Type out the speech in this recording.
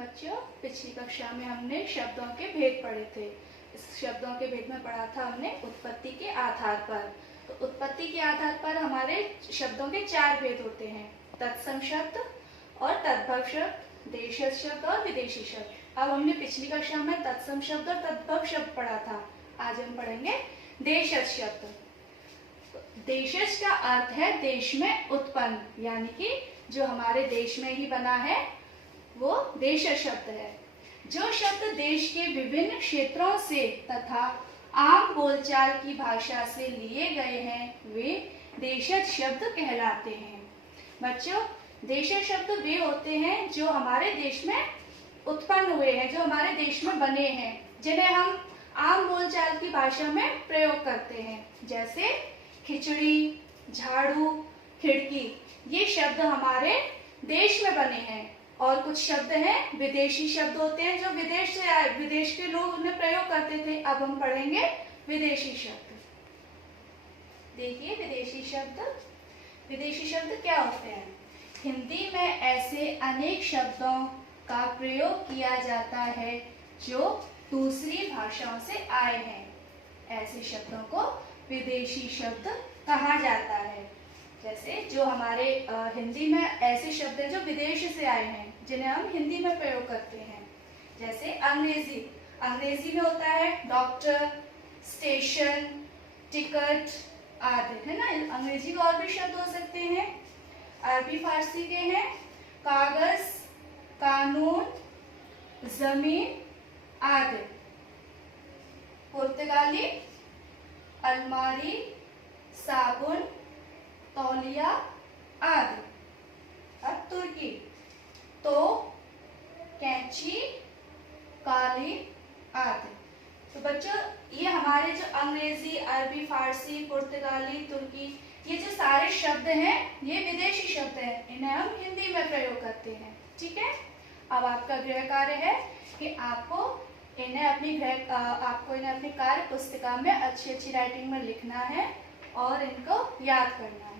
बच्चों, पिछली कक्षा में हमने शब्दों के भेद पढ़े थे। इस शब्दों के भेद में पढ़ा था हमने उत्पत्ति के आधार पर। तो उत्पत्ति के आधार पर हमारे शब्दों के 4 भेद होते हैं, तत्सम शब्द और तद्भव शब्द, देशज शब्द और विदेशी शब्द। अब हमने पिछली कक्षा में तत्सम शब्द और तद्भव शब्द पढ़ा था। आज हम पढ़ेंगे देशज शब्द। देशज का अर्थ है देश में उत्पन्न, यानी कि जो हमारे देश में ही बना है वो देशज शब्द है। जो शब्द देश के विभिन्न क्षेत्रों से तथा आम बोलचाल की भाषा से लिए गए हैं वे देशज शब्द कहलाते हैं। बच्चों, देशज शब्द वे होते हैं जो हमारे देश में उत्पन्न हुए हैं, जो हमारे देश में बने हैं, जिन्हें हम आम बोलचाल की भाषा में प्रयोग करते हैं। जैसे खिचड़ी, झाड़ू, खिड़की, ये शब्द हमारे देश में बने हैं। और कुछ शब्द हैं विदेशी शब्द होते हैं जो विदेश से आए, विदेश के लोग उन्हें प्रयोग करते थे। अब हम पढ़ेंगे विदेशी शब्द। देखिए विदेशी शब्द। विदेशी शब्द क्या होते हैं? हिंदी में ऐसे अनेक शब्दों का प्रयोग किया जाता है जो दूसरी भाषाओं से आए हैं। ऐसे शब्दों को विदेशी शब्द कहा जाता है। जैसे जो हमारे हिंदी में ऐसे शब्द हैं जो विदेश से आए हैं, जिन्हें हम हिंदी में प्रयोग करते हैं। जैसे अंग्रेजी। अंग्रेजी में होता है डॉक्टर, स्टेशन, टिकट आदि, है ना। अंग्रेजी के और भी शब्द हो सकते हैं। अरबी फारसी के हैं कागज, कानून, जमीन आदि। पुर्तगाली अलमारी, साबुन, तौलिया आदि। अब तुर्की तो कैंची, कालीन आदि। तो बच्चों, ये हमारे जो अंग्रेजी, अरबी, फारसी, पुर्तगाली, तुर्की, ये जो सारे शब्द हैं ये विदेशी शब्द हैं। इन्हें हम हिंदी में प्रयोग करते हैं। ठीक है। अब आपका गृह कार्य है कि आपको इन्हें अपनी कार्य पुस्तिका में अच्छी राइटिंग में लिखना है और इनको याद करना है।